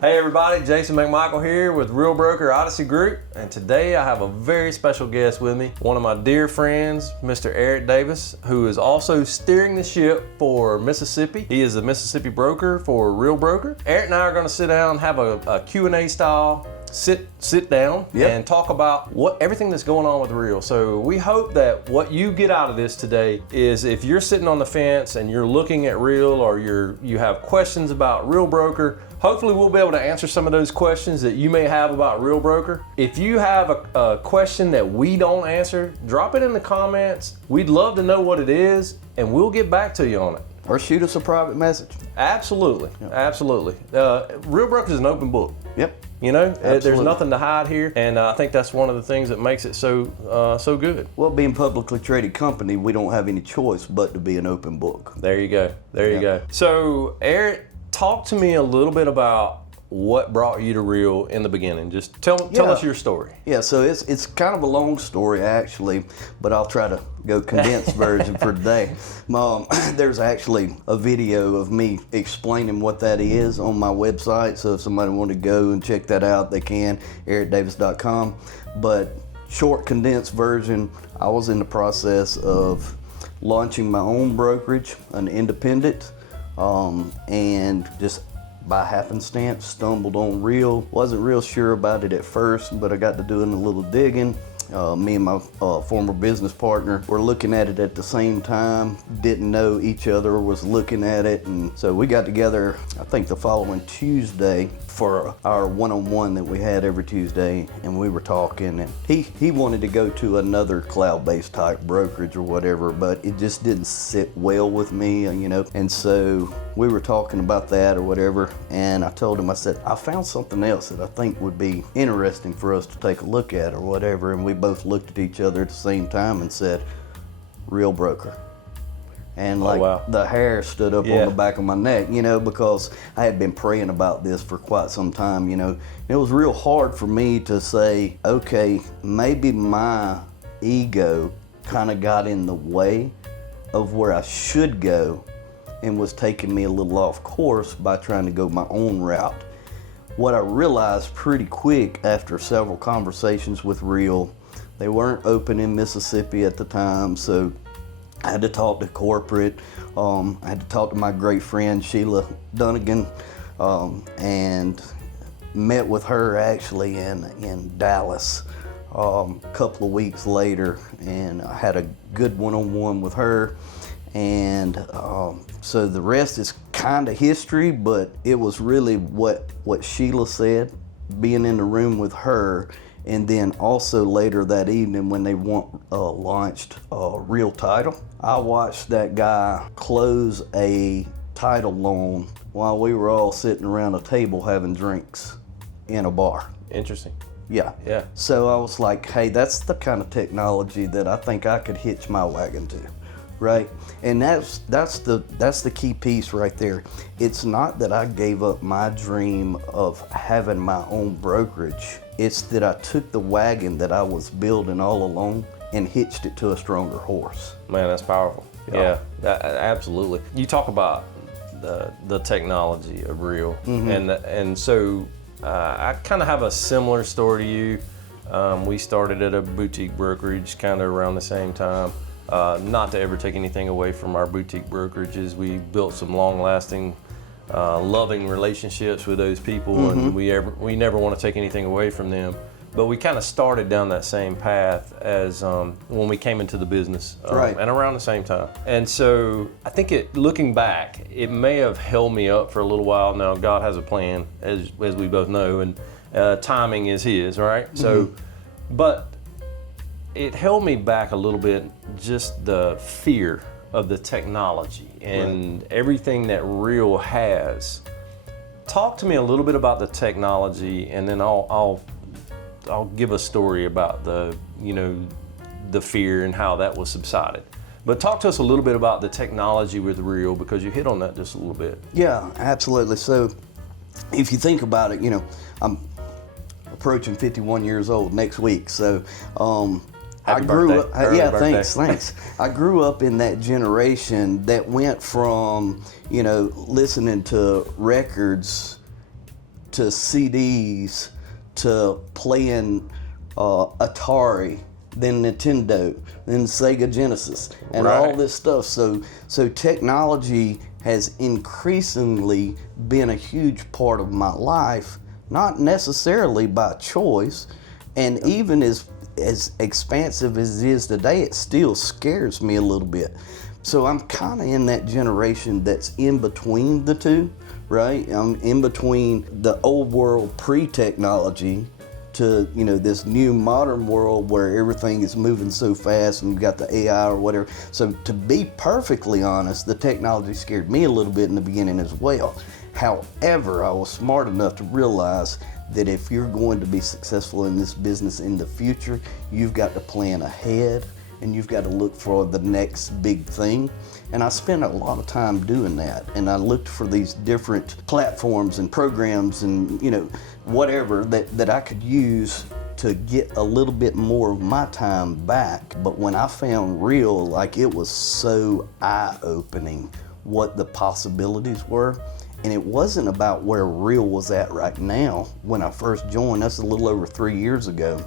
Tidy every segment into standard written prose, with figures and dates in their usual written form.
Hey everybody, Jason McMichael here with Real Broker Odyssey Group, and today I have a very special guest with me, one of my dear friends, Mr. Aritt Davis, who is also steering the ship for Mississippi. He is a Mississippi broker for Real Broker. Aritt and I are going to sit down and have a Q&A style sit down and talk about everything that's going on with Real. So we hope that what you get out of this today is, if you're sitting on the fence and you're looking at Real, or you have questions about Real Broker, hopefully we'll be able to answer some of those questions that you may have about Real Broker. If you have a question that we don't answer, drop it in the comments. We'd love to know what it is, and we'll get back to you on it. Or shoot us a private message. Absolutely, absolutely. Real Broker is an open book. Yep. You know, Absolutely. There's nothing to hide here, and I think that's one of the things that makes it so good. Well, being a publicly traded company, we don't have any choice but to be an open book. There you go. There you go. So, Aritt, talk to me a little bit about what brought you to Real in the beginning. Just tell us your story. Yeah, so it's kind of a long story actually, but I'll try to go condensed version for today. There's actually a video of me explaining what that is on my website, so if somebody wanted to go and check that out, they can, arittdavis.com. But short condensed version, I was in the process of launching my own brokerage, an independent, and just by happenstance stumbled on Real. Wasn't real sure about it at first, but I got to doing a little digging. Me and my former business partner were looking at it at the same time, didn't know each other was looking at it, and so we got together, I think the following Tuesday, for our one-on-one that we had every Tuesday, and we were talking, and he wanted to go to another cloud-based type brokerage or whatever, but it just didn't sit well with me, you know, and so we were talking about that or whatever, and I told him, I said, I found something else that I think would be interesting for us to take a look at or whatever, and we both looked at each other at the same time and said, Real Broker. And the hair stood up on the back of my neck, you know, because I had been praying about this for quite some time, you know. It was real hard for me to say, okay, maybe my ego kind of got in the way of where I should go and was taking me a little off course by trying to go my own route. What I realized pretty quick after several conversations with Real, they weren't open in Mississippi at the time, so I had to talk to corporate. I had to talk to my great friend Sheila Dunnigan, and met with her actually in Dallas a couple of weeks later, and I had a good one-on-one with her. And so the rest is kind of history, but it was really what Sheila said, being in the room with her, and then also later that evening when they launched Real Title. I watched that guy close a title loan while we were all sitting around a table having drinks in a bar. Interesting. Yeah. So I was like, hey, that's the kind of technology that I think I could hitch my wagon to. Right, and that's the key piece right there. It's not that I gave up my dream of having my own brokerage. It's that I took the wagon that I was building all along and hitched it to a stronger horse. Man, that's powerful. Yeah, absolutely. You talk about the technology of Real, and so I kind of have a similar story to you. We started at a boutique brokerage kind of around the same time. Not to ever take anything away from our boutique brokerages. We built some long-lasting, loving relationships with those people, and we never want to take anything away from them. But we kind of started down that same path as when we came into the business, and around the same time. And so I think looking back, it may have held me up for a little while. Now God has a plan, as we both know, and timing is His, right? So, but it held me back a little bit, just the fear of the technology and everything that Real has. Talk to me a little bit about the technology, and then I'll give a story about the fear and how that was subsided. But talk to us a little bit about the technology with Real, because you hit on that just a little bit. Yeah, absolutely. So if you think about it, you know, I'm approaching 51 years old next week, so Happy birthday. Thanks. I grew up in that generation that went from, listening to records to CDs to playing Atari, then Nintendo, then Sega Genesis, and all this stuff. So technology has increasingly been a huge part of my life, not necessarily by choice. And even as expansive as it is today, it still scares me a little bit. So I'm kind of in that generation that's in between the two, right? I'm in between the old world pre-technology to, you know, this new modern world where everything is moving so fast and you've got the AI or whatever. So to be perfectly honest, the technology scared me a little bit in the beginning as well. However, I was smart enough to realize that if you're going to be successful in this business in the future, you've got to plan ahead and you've got to look for the next big thing. And I spent a lot of time doing that. And I looked for these different platforms and programs and, you know, whatever that I could use to get a little bit more of my time back. But when I found Real, like, it was so eye-opening what the possibilities were. And it wasn't about where Real was at right now. When I first joined, that's a little over 3 years ago.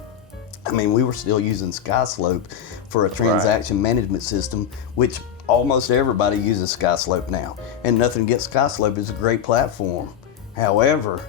I mean, we were still using SkySlope for a transaction management system, which almost everybody uses SkySlope now. And nothing against SkySlope, it's a great platform. However,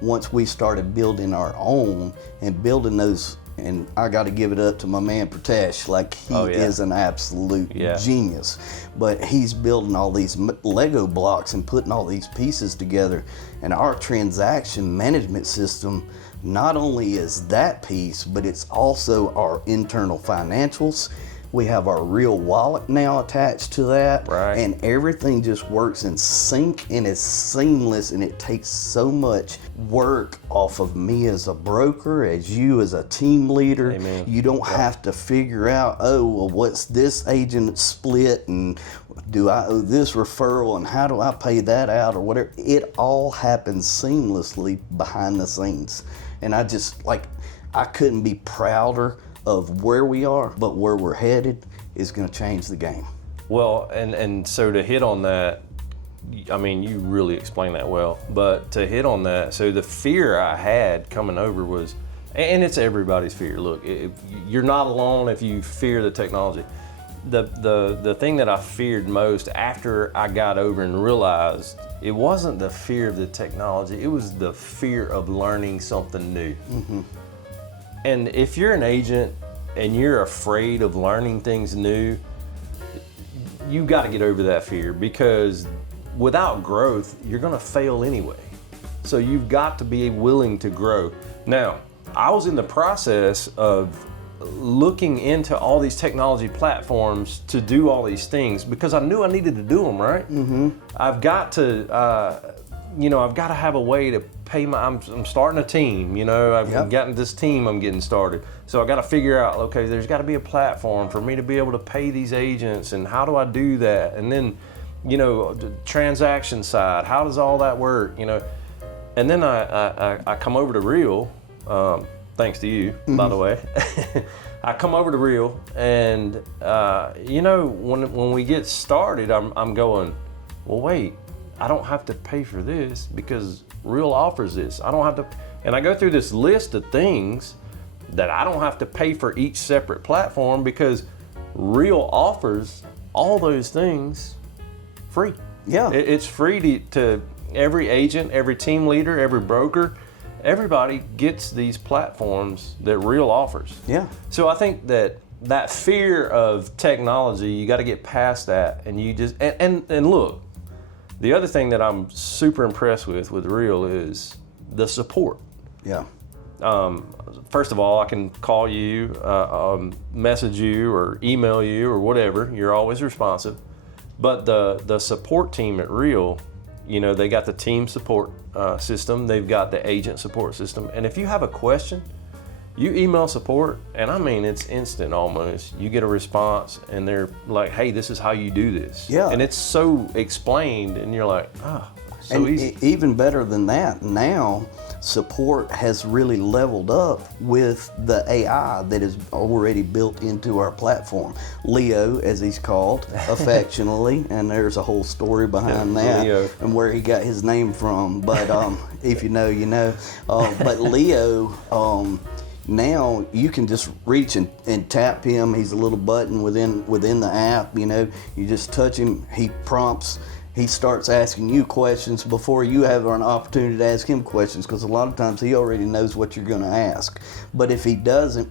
once we started building our own and building those, and I got to give it up to my man Pratesh, like he is an absolute genius. But he's building all these Lego blocks and putting all these pieces together. And our transaction management system not only is that piece, but it's also our internal financials. We have our Real wallet now attached to that, and everything just works in sync and is seamless, and it takes so much work off of me as a broker, as you as a team leader. Amen. You don't have to figure out, oh, well, what's this agent split, and do I owe this referral, and how do I pay that out, or whatever. It all happens seamlessly behind the scenes. And I just, like, I couldn't be prouder of where we are, but where we're headed is going to change the game. Well, and so to hit on that, I mean, you really explained that well, but to hit on that, so the fear I had coming over was, and it's everybody's fear. Look, you're not alone if you fear the technology. The thing that I feared most after I got over and realized it wasn't the fear of the technology, it was the fear of learning something new. Mm-hmm. And if you're an agent and you're afraid of learning things new, you got to get over that fear, because without growth, you're going to fail anyway. So you've got to be willing to grow. Now, I was in the process of looking into all these technology platforms to do all these things because I knew I needed to do them, right? Mm-hmm. I've got to, I've got to have a way to pay I'm starting a team, I've gotten this team I'm getting started. So I got to figure out, okay, there's got to be a platform for me to be able to pay these agents, and how do I do that? And then, the transaction side, how does all that work, And then I come over to Real, thanks to you, by the way. I come over to Real, and when we get started, I'm going, well, wait, I don't have to pay for this because Real offers this. I don't have to, and I go through this list of things that I don't have to pay for each separate platform because Real offers all those things free. Yeah, it's free to every agent, every team leader, every broker. Everybody gets these platforms that Real offers. Yeah. So I think that fear of technology, you got to get past that, and you just and look. The other thing that I'm super impressed with Real is the support. Yeah. First of all, I can call you, message you, or email you, or whatever. You're always responsive. But the support team at Real, they got the team support system. They've got the agent support system. And if you have a question, you email support, and I mean, it's instant almost. You get a response, and they're like, hey, this is how you do this. Yeah. And it's so explained, and you're like, so easy. Even better than that, now support has really leveled up with the AI that is already built into our platform. Leo, as he's called affectionately, and there's a whole story behind that Leo. and where he got his name from. But if you know, you know. But Leo, now you can just reach and tap him. He's a little button within the app. You know, you just touch him. He prompts. He starts asking you questions before you have an opportunity to ask him questions, because a lot of times he already knows what you're going to ask. But if he doesn't,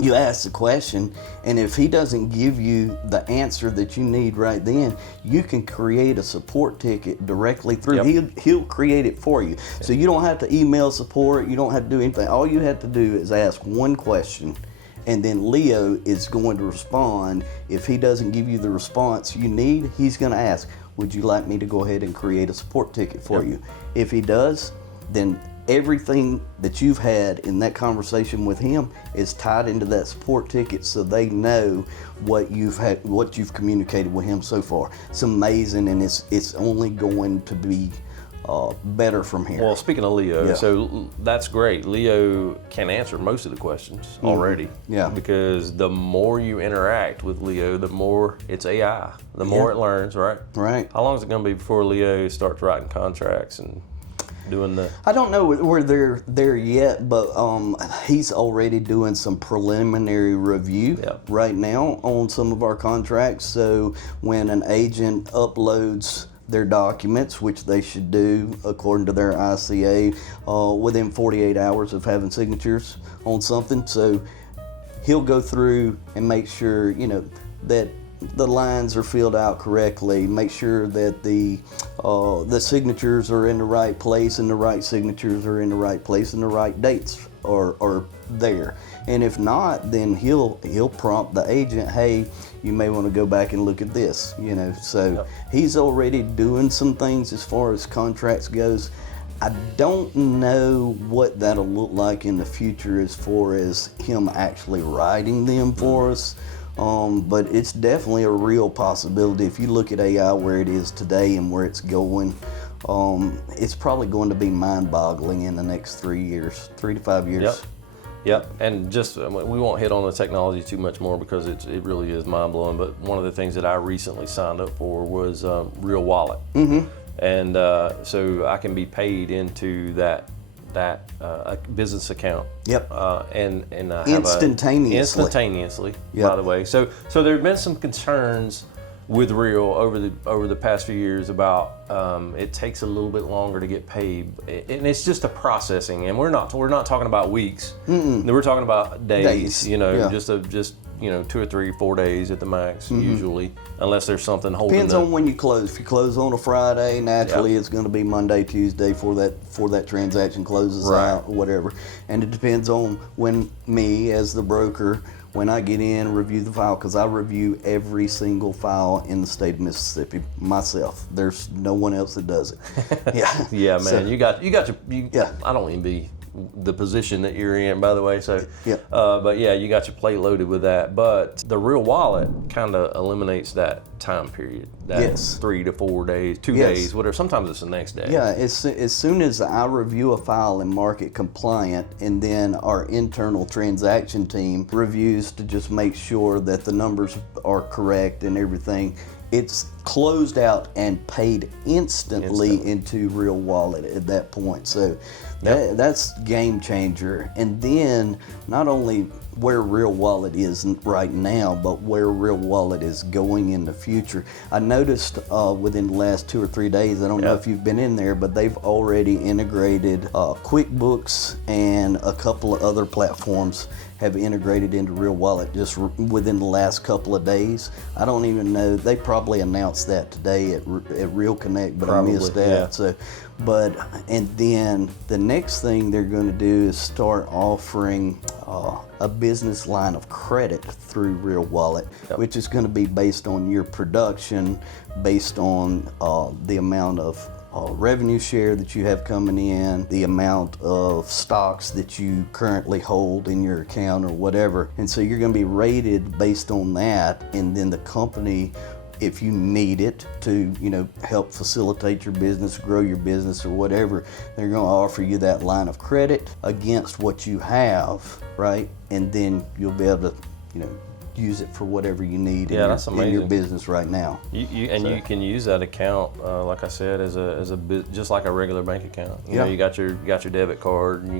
you ask the question, and if he doesn't give you the answer that you need right then, you can create a support ticket directly through. Yep. He'll create it for you. So you don't have to email support, you don't have to do anything. All you have to do is ask one question, and then Leo is going to respond. If he doesn't give you the response you need, he's going to ask, would you like me to go ahead and create a support ticket for you? If he does, then everything that you've had in that conversation with him is tied into that support ticket, so they know what you've communicated with him so far. It's amazing, and it's only going to be better from here. Well, speaking of Leo, so that's great. Leo can answer most of the questions already. Yeah. Because the more you interact with Leo, the more it's AI, the more it learns, right? Right. How long is it going to be before Leo starts writing contracts and doing the... I don't know where they're there yet, but he's already doing some preliminary review right now on some of our contracts. So when an agent uploads their documents, which they should do according to their ICA, within 48 hours of having signatures on something. So he'll go through and make sure, you know, that the lines are filled out correctly, make sure that the signatures are in the right place, and the right signatures are in the right place, and the right dates are there. And if not, then he'll prompt the agent, hey, you may want to go back and look at this, you know. So he's already doing some things as far as contracts goes. I don't know what that'll look like in the future as far as him actually writing them for us. But it's definitely a real possibility. If you look at AI where it is today and where it's going, it's probably going to be mind-boggling in the next 3 to 5 years. Yep, and just, we won't hit on the technology too much more because it really is mind-blowing, but one of the things that I recently signed up for was Real Wallet. And so I can be paid into that business account. And I have instantaneously, by the way. So there have been some concerns with Real over the past few years about it takes a little bit longer to get paid, and it's just a processing. And we're not talking about weeks. We're talking about days. You know, just 2 or 3 or 4 days at the max usually, unless there's something holding. Depends on when you close. If you close on a Friday, naturally it's going to be Monday, Tuesday for that transaction closes out or whatever. And it depends on when me as the broker, when I get in and review the file, because I review every single file in the state of Mississippi myself. There's no one else that does it. Yeah, man. So, you got your I don't even be the position that you're in, by the way. So, but yeah, you got your plate loaded with that. But the Real Wallet kind of eliminates that time period. That 3 to 4 days, 2 days, whatever. Sometimes it's the next day. Yeah, as soon as I review a file and mark it compliant, and then our internal transaction team reviews to just make sure that the numbers are correct and everything, it's closed out and paid instantly into Real Wallet at that point. So that's game changer. And then not only where Real Wallet is right now, but where Real Wallet is going in the future. I noticed within the last 2 or 3 days, I don't know if you've been in there, but they've already integrated QuickBooks, and a couple of other platforms have integrated into Real Wallet just within the last couple of days. I don't even know, they probably announced that today at Real Connect, but I missed that. So, and then the next thing they're going to do is start offering a business line of credit through Real Wallet, which is going to be based on your production, based on the amount of revenue share that you have coming in, the amount of stocks that you currently hold in your account or whatever. And so you're going to be rated based on that, and then the company if you need it to, help facilitate your business, grow your business or whatever, they're going to offer you that line of credit against what you have, right? And then you'll be able to, use it for whatever you need in your business right now. You can use that account, like I said, as a just like a regular bank account. You got your debit card, and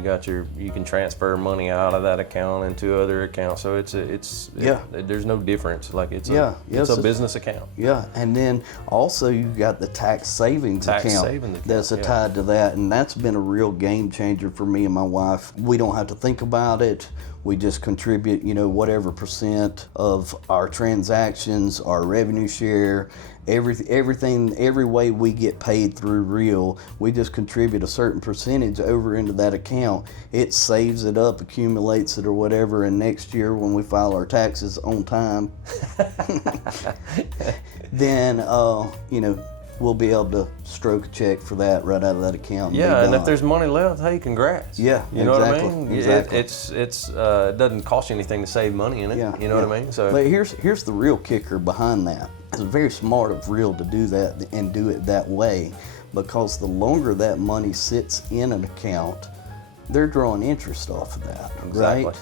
you can transfer money out of that account into other accounts. So there's no difference. Like it's a business account. Yeah, and then also you got the tax savings account that's tied to that, and that's been a real game changer for me and my wife. We don't have to think about it. We just contribute, whatever percent of our transactions, our revenue share, everything, every way we get paid through Real, we just contribute a certain percentage over into that account. It saves it up, accumulates it or whatever, and next year when we file our taxes on time, then, we'll be able to stroke a check for that right out of that account. And if there's money left, hey, congrats. Yeah, you know what I mean. Exactly. It doesn't cost you anything to save money in it. You know what I mean. So, but here's the real kicker behind that. It's very smart of Real to do that and do it that way, because the longer that money sits in an account, they're drawing interest off of that, right?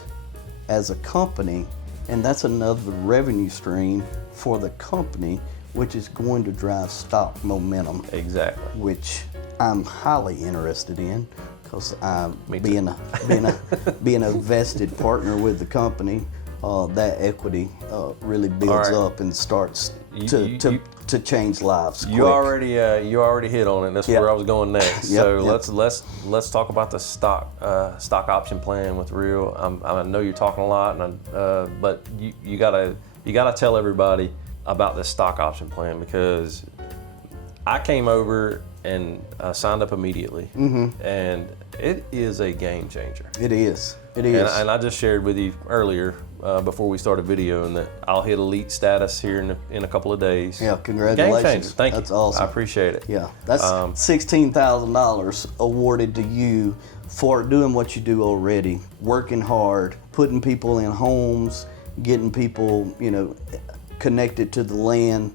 As a company, and that's another revenue stream for the company, which is going to drive stock momentum. Exactly. Which I'm highly interested in, because being a vested partner with the company, that equity really builds up and starts to change lives. You already hit on it. That's where I was going next. Let's talk about the stock option plan with Real. I know you're talking a lot, but you gotta tell everybody about this stock option plan, because I came over and signed up immediately, and it is a game changer. It is. And I just shared with you earlier before we started videoing that I'll hit elite status here in a couple of days. Yeah, congratulations. Game changer. Thank you. That's awesome. I appreciate it. Yeah, that's $16,000 awarded to you for doing what you do already, working hard, putting people in homes, getting people, connected to the land,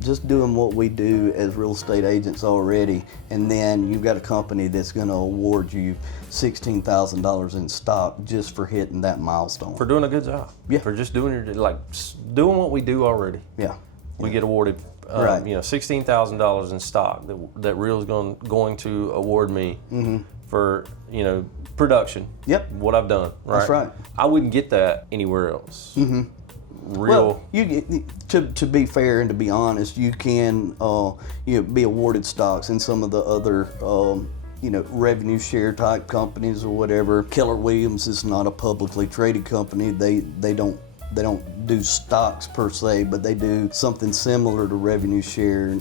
just doing what we do as real estate agents already, and then you've got a company that's going to award you $16,000 in stock just for hitting that milestone. For doing a good job. Yeah. For just doing doing what we do already. Yeah. We get awarded, $16,000 in stock that Real's going to award me for, production. Yep. What I've done. Right? That's right. I wouldn't get that anywhere else. Real. Well, you get, to be fair and to be honest, you can be awarded stocks in some of the other revenue share type companies or whatever. Keller Williams is not a publicly traded company. They don't do stocks per se, but they do something similar to revenue share.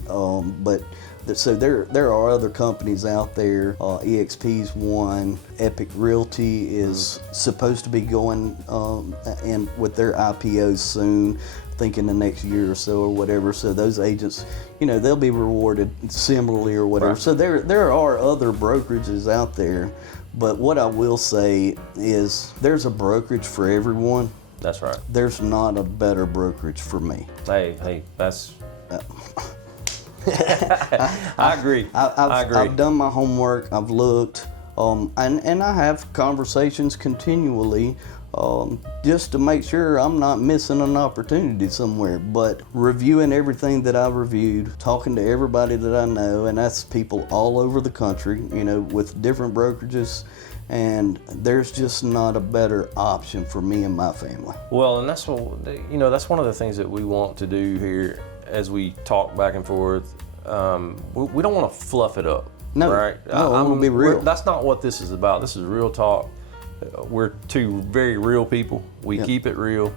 So there are other companies out there. EXP's one. Epic Realty is supposed to be going in with their IPOs soon. I think in the next year or so or whatever. So those agents, they'll be rewarded similarly or whatever. Right. So there are other brokerages out there, but what I will say is there's a brokerage for everyone. That's right. There's not a better brokerage for me. Hey, that's. I agree. I agree. I've done my homework. I've looked, and I have conversations continually, just to make sure I'm not missing an opportunity somewhere. But reviewing everything that I've reviewed, talking to everybody that I know, and that's people all over the country, with different brokerages. And there's just not a better option for me and my family. Well, and that's that's one of the things that we want to do here as we talk back and forth. We don't want to fluff it up. No, right? No, I'm gonna be real. That's not what this is about. This is real talk. We're two very real people. We keep it real.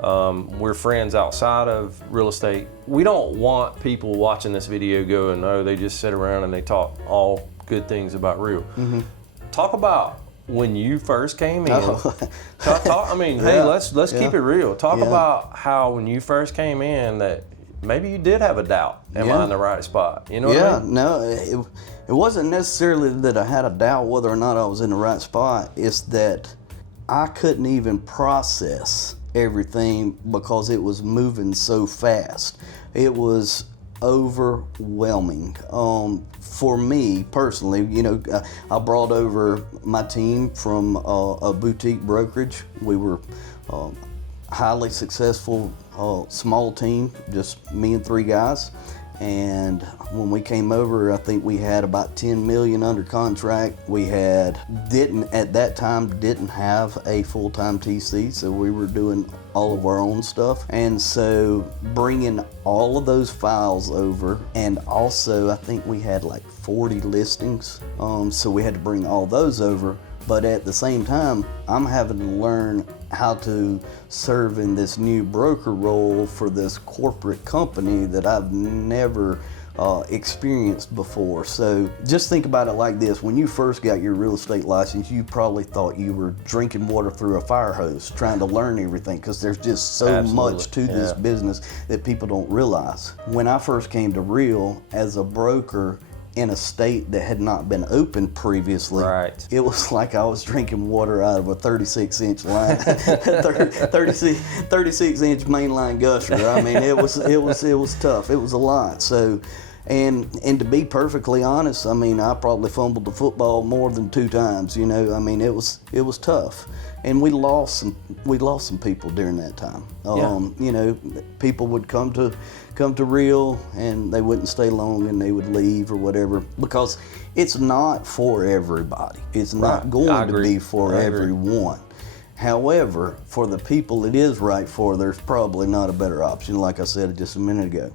We're friends outside of real estate. We don't want people watching this video going, "Oh, they just sit around and they talk all good things about Real." Mm-hmm. Talk about when you first came in. Hey, let's keep it real. Talk about how when you first came in that maybe you did have a doubt. Am I in the right spot? You know what I mean? No, it wasn't necessarily that I had a doubt whether or not I was in the right spot. It's that I couldn't even process everything because it was moving so fast. It was overwhelming. For me personally, I brought over my team from a boutique brokerage. We were highly successful, small team, just me and 3 guys. And when we came over, I think we had about 10 million under contract. We didn't have a full-time TC, so we were doing all of our own stuff. And so bringing all of those files over, and also I think we had like 40 listings, so we had to bring all those over. But at the same time, I'm having to learn how to serve in this new broker role for this corporate company that I've never experienced before. So just think about it like this. When you first got your real estate license, you probably thought you were drinking water through a fire hose, trying to learn everything, because there's just so much to this business that people don't realize. When I first came to Real as a broker, in a state that had not been opened previously, right, it was like I was drinking water out of a 36-inch line, 36-inch mainline gusher. I mean, it was tough. It was a lot. So, and to be perfectly honest, I mean, I probably fumbled the football more than 2 times. I mean, it was tough, and we lost some people during that time. People would come to Real and they wouldn't stay long and they would leave or whatever, because it's not for everybody. It's not going to be for everyone. However, for the people it is right for, there's probably not a better option, like I said just a minute ago.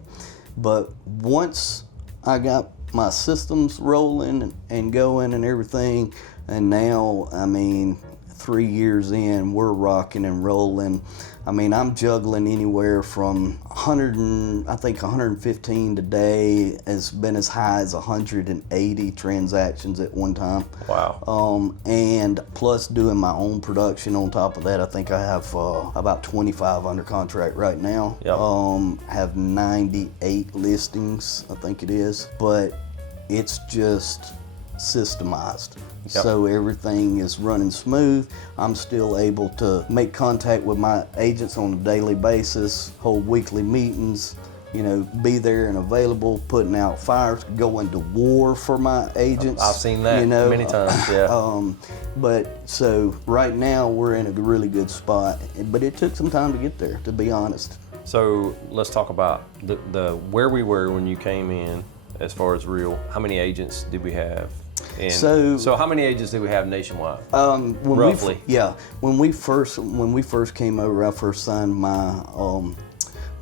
But once I got my systems rolling and going and everything, and now, I mean, 3 years in, we're rocking and rolling. I mean, I'm juggling anywhere from 115 today, has been as high as 180 transactions at one time. Wow. And plus doing my own production on top of that, I think I have about 25 under contract right now. Yep. Have 98 listings, I think it is. But it's just systemized. Yep. So everything is running smooth. I'm still able to make contact with my agents on a daily basis, hold weekly meetings, be there and available, putting out fires, going to war for my agents. I've seen that many times, yeah. But so right now we're in a really good spot, but it took some time to get there, to be honest. So let's talk about the where we were when you came in as far as Real. How many agents did we have? And so how many agents did we have nationwide? Roughly. When we first came over, I first signed my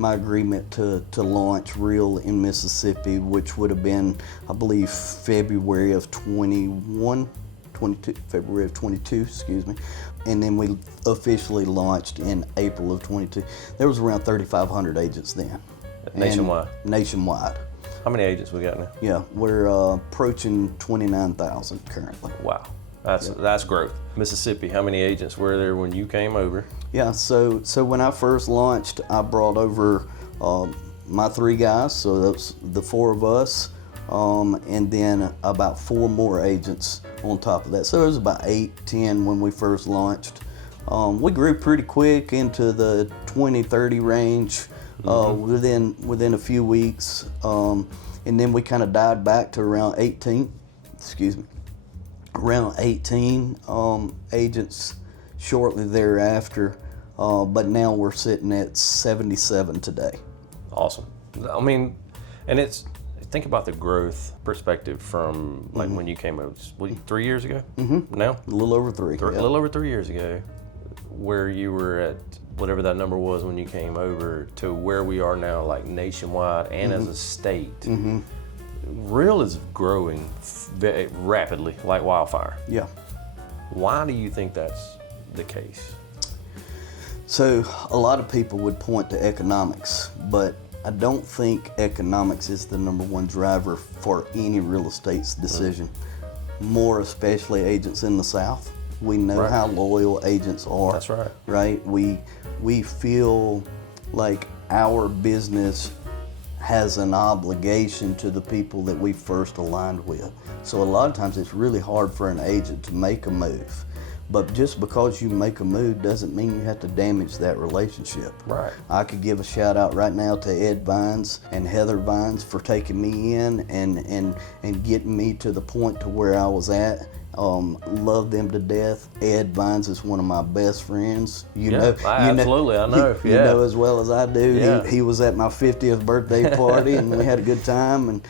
agreement to launch Real in Mississippi, which would have been, I believe, February of 22, excuse me. And then we officially launched in April of 22. There was around 3,500 agents then. Nationwide? Nationwide. How many agents we got now? Yeah, we're approaching 29,000 currently. Wow, that's growth. Mississippi, how many agents were there when you came over? Yeah, so when I first launched, I brought over my 3 guys, so that's the 4 of us, and then about 4 more agents on top of that. So it was about 8, 10 when we first launched. We grew pretty quick into the 20, 30 range. Within a few weeks, and then we kind of died back to around 18 agents shortly thereafter, but now we're sitting at 77 today. Awesome. I mean, and think about the growth perspective from like when you came over, 3 years ago? Now? A little over 3. A little over 3 years ago, where you were at whatever that number was when you came over to where we are now, like nationwide and as a state. Real is growing very rapidly, like wildfire. Yeah. Why do you think that's the case? So a lot of people would point to economics, but I don't think economics is the number one driver for any real estate's decision. More especially agents in the South. We know how loyal agents are. That's right. Right? We feel like our business has an obligation to the people that we first aligned with. So a lot of times it's really hard for an agent to make a move. But just because you make a move doesn't mean you have to damage that relationship. Right. I could give a shout out right now to Ed Vines and Heather Vines for taking me in and getting me to the point to where I was at. Love them to death. Ed Vines is one of my best friends. Absolutely, I know. You know as well as I do. Yeah. He was at my 50th birthday party, and we had a good time. And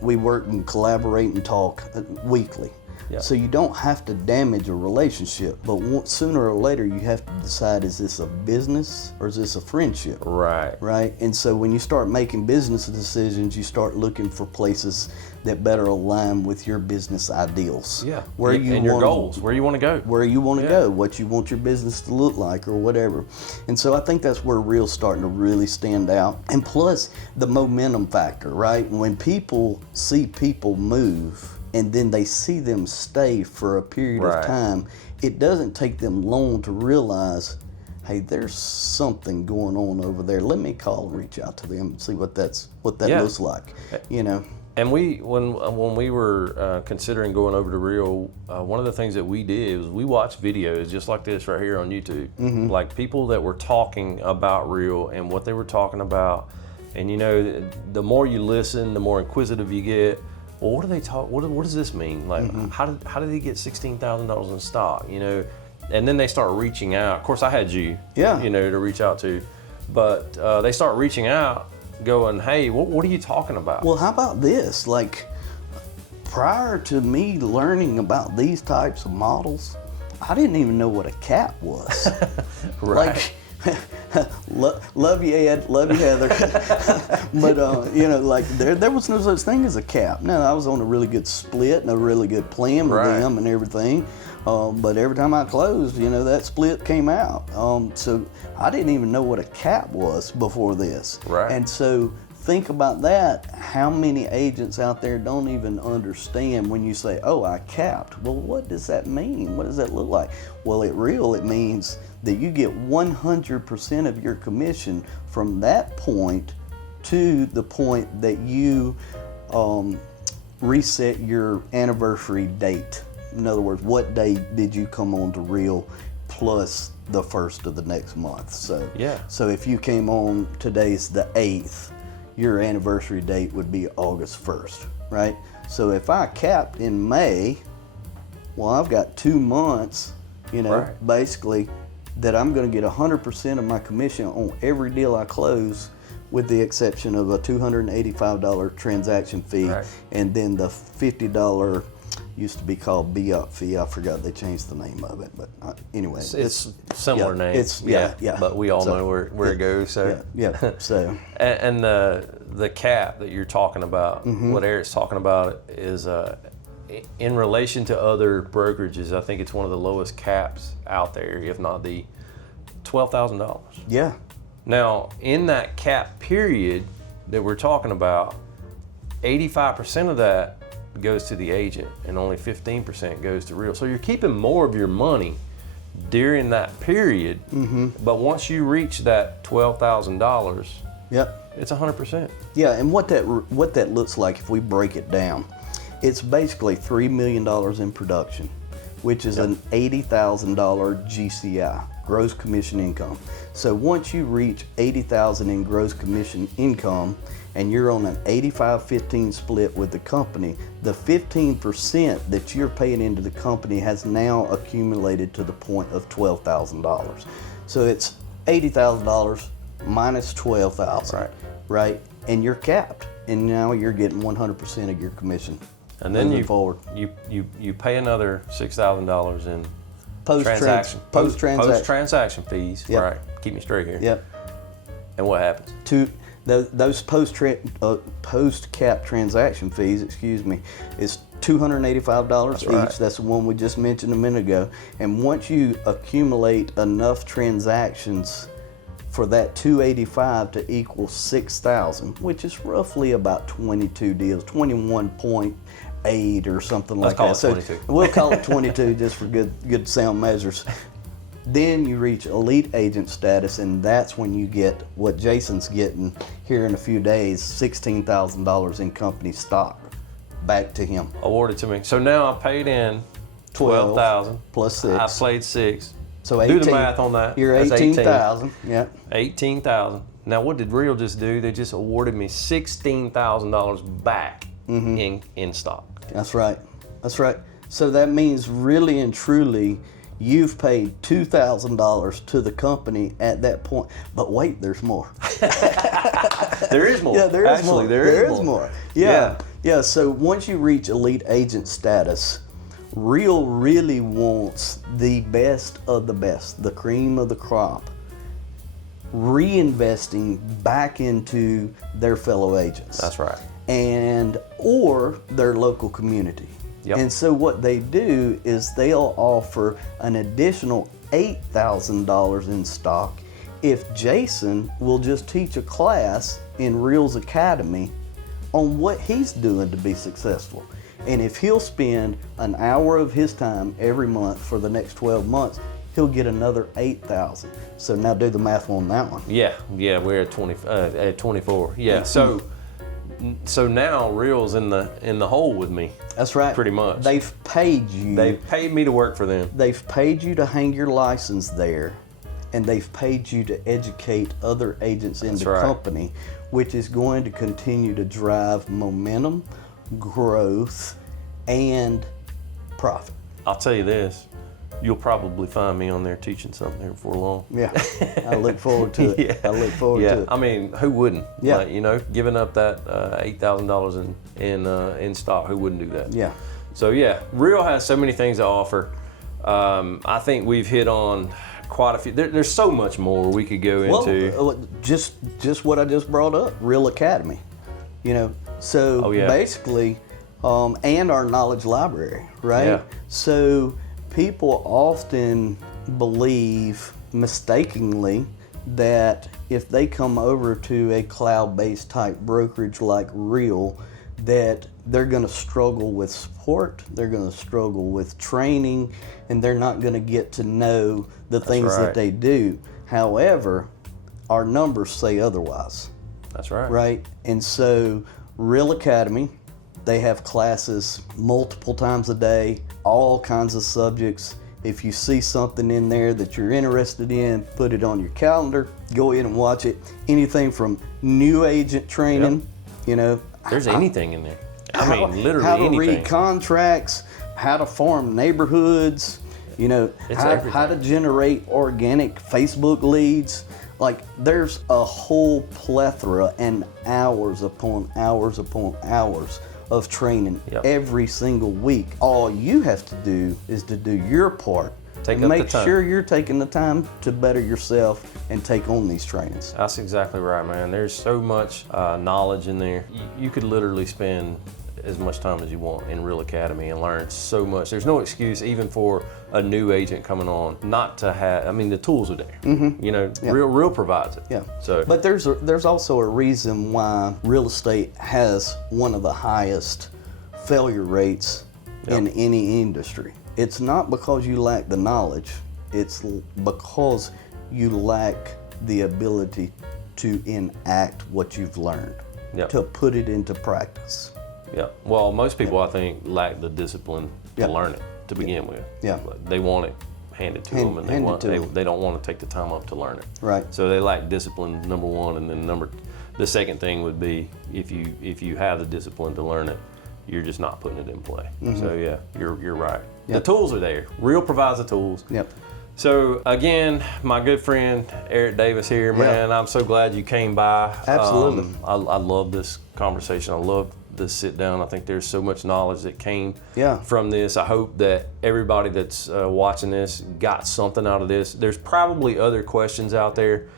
we work and collaborate and talk weekly. Yeah. So you don't have to damage a relationship, but sooner or later you have to decide, is this a business or is this a friendship? Right. Right? And so when you start making business decisions, you start looking for places that better align with your business ideals. Yeah. And your goals, where you want to go. Where you want to go, what you want your business to look like or whatever. And so I think that's where Real's starting to really stand out. And plus the momentum factor, right? When people see people move, and then they see them stay for a period of time, it doesn't take them long to realize, hey, there's something going on over there. Let me call and reach out to them and see what that looks like, you know. And when we were considering going over to Real, one of the things that we did was we watched videos just like this right here on YouTube, like people that were talking about Real and what they were talking about. And you know, the more you listen, the more inquisitive you get. Well, what do they talk? What does this mean? Like, how did he get $16,000 in stock? You know, and then they start reaching out. Of course, I had you, you know, to reach out to, but they start reaching out, going, "Hey, what are you talking about?" Well, how about this? Like, prior to me learning about these types of models, I didn't even know what a cap was. Right. Like, love you, Ed. Love you, Heather. But you know, like there was no such thing as a cap. Now I was on a really good split and a really good plan with them and everything. But every time I closed, you know, that split came out. So I didn't even know what a cap was before this. Right. And so think about that. How many agents out there don't even understand when you say, "Oh, I capped." Well, what does that mean? What does that look like? Well, at Real, it means that you get 100% of your commission from that point to the point that you reset your anniversary date. In other words, what day did you come on to Real plus the first of the next month? So if you came on, today's the 8th, your anniversary date would be August 1st, right? So if I capped in May, well, I've got 2 months, you know, basically, that I'm going to get 100% of my commission on every deal I close, with the exception of a $285 transaction fee, and then the $50 used to be called be-up fee. I forgot they changed the name of it, but anyway, it's similar name. It's but we all know where it goes. So So and the cap that you're talking about, what Aritt's talking about is in relation to other brokerages, I think it's one of the lowest caps out there, if not the $12,000. Yeah. Now, in that cap period that we're talking about, 85% of that goes to the agent and only 15% goes to Real. So you're keeping more of your money during that period, but once you reach that $12,000, it's 100%. Yeah, and what that looks like if we break it down, it's basically $3 million in production, which is an $80,000 GCI, gross commission income. So once you reach $80,000 in gross commission income and you're on an 85-15 split with the company, the 15% that you're paying into the company has now accumulated to the point of $12,000. So it's $80,000 minus $12,000, right? And you're capped, and now you're getting 100% of your commission. And then you pay another $6,000 in post-transaction fees. Right. Keep me straight here. Yep. And what happens? Those post-cap transaction fees, is $285 each. That's the one we just mentioned a minute ago. And once you accumulate enough transactions for that $285 to equal $6,000, which is roughly about 22 deals, 21.8 or something like that. Let's call it 22. We'll call it 22 just for good sound measures. Then you reach elite agent status, and that's when you get what Jason's getting here in a few days, $16,000 in company stock back to him. Awarded to me. So now I paid in 12,000 plus 6. I played 6. So 18. Do the math on that. You're 18,000. Yeah. 18,000. Now, what did Real just do? They just awarded me $16,000 back in stock. That's right. That's right. So that means really and truly, you've paid $2,000 to the company at that point. But wait, there's more. There is more. Yeah, there is more. There is more. Yeah. Yeah. So once you reach elite agent status, Real really wants the best of the best, the cream of the crop, reinvesting back into their fellow agents. That's right. Or their local community. Yep. And so what they do is they'll offer an additional $8,000 in stock if Jason will just teach a class in Real's Academy on what he's doing to be successful. And if he'll spend an hour of his time every month for the next 12 months, he'll get another $8,000. So now do the math on that one. Yeah, we're at 24. Yeah, so now Real's in the hole with me. That's right. Pretty much. They've paid you. They've paid me to work for them. They've paid you to hang your license there, and they've paid you to educate other agents in the company, which is going to continue to drive momentum, growth, and profit. I'll tell you this, you'll probably find me on there teaching something here before long. Yeah, I look forward to it. I look forward to it. I mean, who wouldn't? Yeah. Like, giving up that $8,000 in stock, who wouldn't do that? Yeah. So yeah, Real has so many things to offer. I think we've hit on quite a few. There's so much more we could go into. Well, just what I just brought up, Real Academy. So basically, and our knowledge library, right? Yeah. So people often believe mistakenly that if they come over to a cloud-based type brokerage like Real, that they're going to struggle with support, they're going to struggle with training, and they're not going to get to know the things that they do. However, our numbers say otherwise. That's right. Right? And so Real Academy, they have classes multiple times a day, all kinds of subjects. If you see something in there that you're interested in, put it on your calendar, go in and watch it. Anything from new agent training, There's anything in there. I mean, literally how to anything. read contracts, how to farm neighborhoods, how to generate organic Facebook leads. Like, there's a whole plethora and hours upon hours upon hours of training every single week. All you have to do is to do your part. Make sure you're taking the time to better yourself and take on these trainings. That's exactly right, man. There's so much knowledge in there. You could literally spend as much time as you want in Real Academy and learn so much. There's no excuse even for a new agent coming on not to have, I mean, the tools are there. Mm-hmm. Real provides it. Yeah. So, but there's also a reason why real estate has one of the highest failure rates in any industry. It's not because you lack the knowledge, it's because you lack the ability to enact what you've learned, to put it into practice. Yeah. Well, most people, I think, lack the discipline to learn it to begin with. Yeah. They want it handed to them, and they don't want to take the time up to learn it. Right. So they lack discipline, number one, and then the second thing would be if you have the discipline to learn it, you're just not putting it in play. Mm-hmm. So yeah, you're right. Yep. The tools are there. Real provides the tools. Yep. So again, my good friend Aritt Davis here, man. I'm so glad you came by. Absolutely. I love this conversation. I love this sit down. I think there's so much knowledge that came from this. I hope that everybody that's watching this got something out of this. There's probably other questions out there.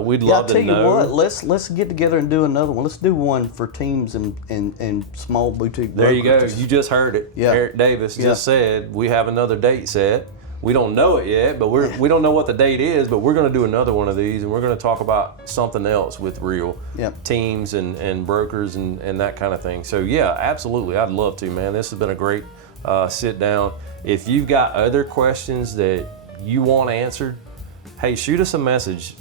We'd love to know. I'll tell you what, let's get together and do another one. Let's do one for teams and small boutique brokerages. There you go. You just heard it. Yeah. Aritt Davis just said we have another date set. We don't know it yet, but we don't know what the date is, but we're going to do another one of these, and we're going to talk about something else with Real teams and brokers and that kind of thing. So yeah, absolutely. I'd love to, man. This has been a great sit down. If you've got other questions that you want answered, hey, shoot us a message.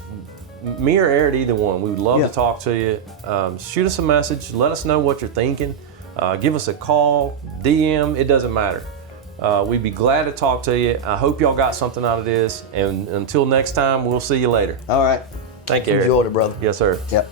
Me or Aritt, either one. We would love to talk to you. Shoot us a message. Let us know what you're thinking. Give us a call, DM. It doesn't matter. We'd be glad to talk to you. I hope y'all got something out of this. And until next time, we'll see you later. All right. Thank you, Aritt. Enjoyed it, brother. Yes, sir. Yep.